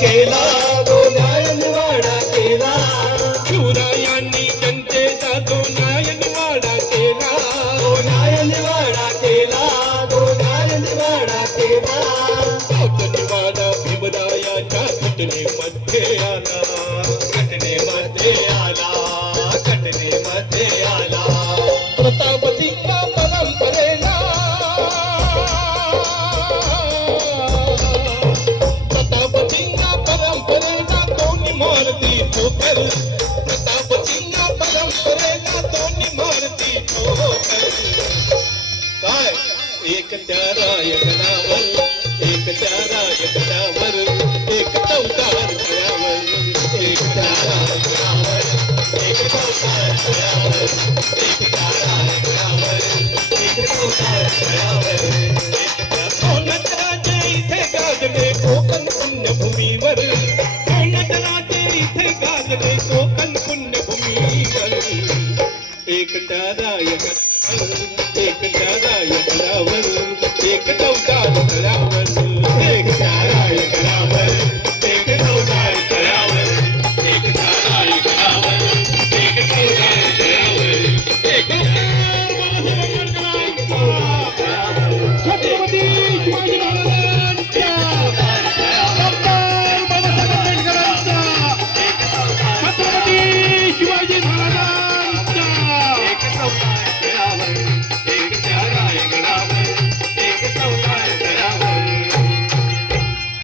केला, तो न्याय निवाडा केला. शिवरायांनी जनतेचा तो न्याय निवाडा केला. तो न्याय निवाडा केला, तो न्याय निवाडा केला. तोच निवाडा भीमरायाच्या घटनेमध्ये आला. घटनेमध्ये आला, घटनेमध्ये आला. प्रतापसिंह परंपरेला, प्रतापसिंह परंपरेला दोन्ही मारती ठोकर. प्रतापसिंह परंपरेला दोन्ही मारती ठोकर. काय एक त्या रायगडावर, एक त्या रायगडावर, एक चौकार तळ्यावर, एक त्या रायगडावर, एक चौकार तळ्यावर, एक त्या रायगडावर, एक चौकार तळ्यावर. नटराजे इथे गाजले कोकण पुण्यभूमीवर. नटराजे इथे गाजले कोकण पुण्यभूमीवर. एक त्या रायगडावर, एक त्या रायगडावर, एक चौकार तळ्यावर.